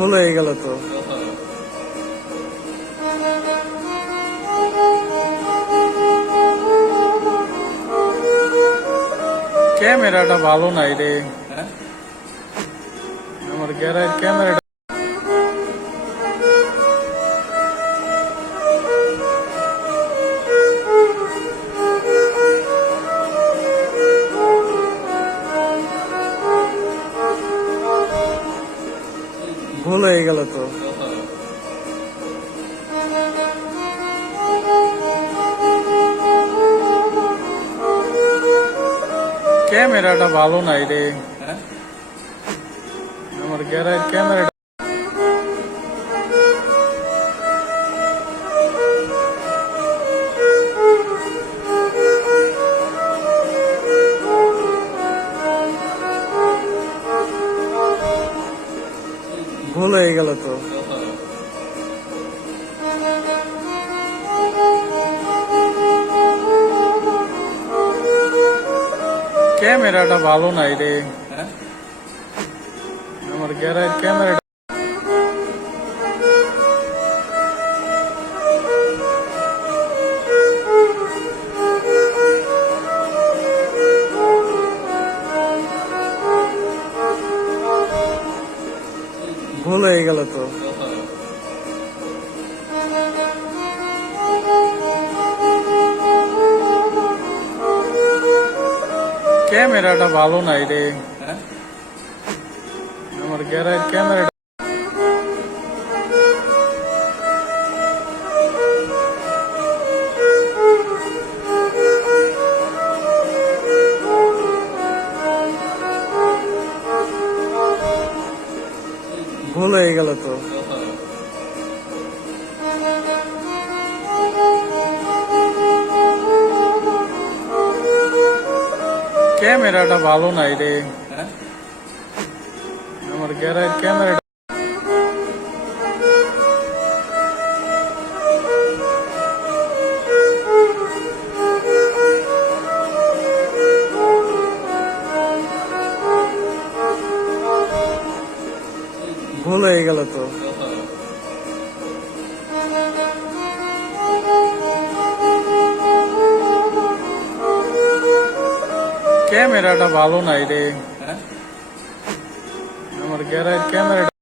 ভুল হয়ে গেল তো। ক্যামেরাটা ভালো নাই রে। আমার গ্যারের ক্যামেরাটা ভুল হয়ে গেল তো। ক্যামেরাটা ভালো নাই রে। আমার গ্যারের ক্যামেরাটা ভুল হয়ে গেল তো। ক্যামেরাটা ভালো নাই রে। আমার গ্যারের ক্যামেরাটা ভুল হয়ে গেল তো। ক্যামেরাটা ভালো নাই রে। আমার গ্যারের ক্যামেরাটা ভুল হয়ে গেল তো। ক্যামেরাটা ভালো নাই রে। আমার গ্যারের ক্যামেরাটা ভুল হয়ে গেল তো। ক্যামেরাটা ভালো নাই রে। আমার গ্যারের ক্যামেরাটা